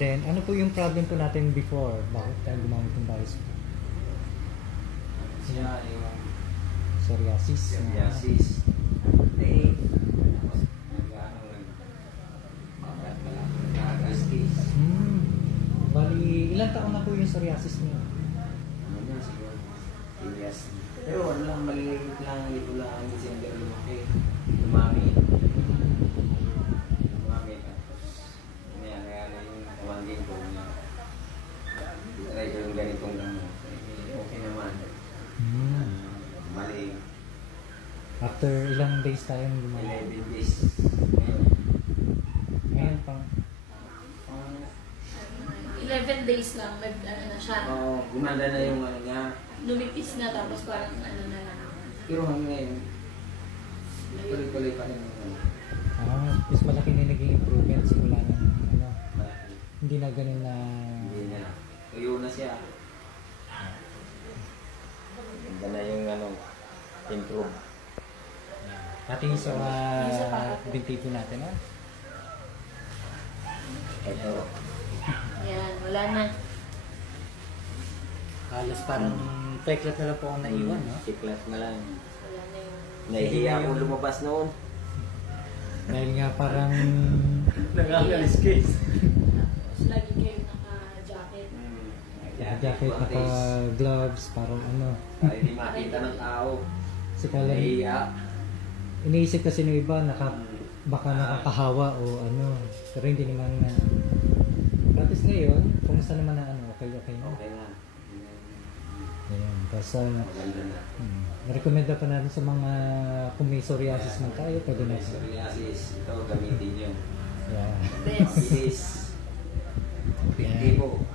then, ano po yung problem po natin before? Bakit tayo gumamit ng bios po? Siya yung Psoriasis. psoriasis. Tapos nag-gastritis. Bali, ilang taon na po yung psoriasis niyo? Ano na siguro? 10 years. Pero ano lang, maliliit lang, ito lang, December lumaki. Lumami. Tapos nangyari yung tawagin ko niya. Try ko yung ganitong gamot. Okay naman. Mali. After ilang days tayo gumamit? 11 days. Ngayon pang 11 days lang, ano na siya. Oo, gumanda na yung ano niya. Lumipis na tapos parang ano na lang. Pero hanggang ngayon, tuloy-tuloy pa rin yung ano. mas malaki na naging improvement simula ng ano, Malaki. hindi na ganun na Hindi na. Tuyo na siya. Ganda na yung ano, improve. pati sa binti po natin. Ito. Yan, wala na. Halos parang peklat na lang po ang naiwan, no? Siklas na lang. Wala na yung... Nahihiya akong lumabas noon. Dahil nga parang Nangagalis case. Tapos lagi kayo naka-jacket. jacket, naka-gloves, parang ano. Para hindi makita ng tao. Kasi kala Nahihiya. iniisip kasi ng iba, baka nakakahawa o ano. Pero hindi naman na. Practice ngayon, kumusta naman na ano, okay na? Okay na. Ayan, tapos Maganda na. recommenda pa natin sa mga kung may psoriasis man tayo, pwede na. Psoriasis. Ito, gamitin nyo. Yeah. Best. Bilis. Epektibo.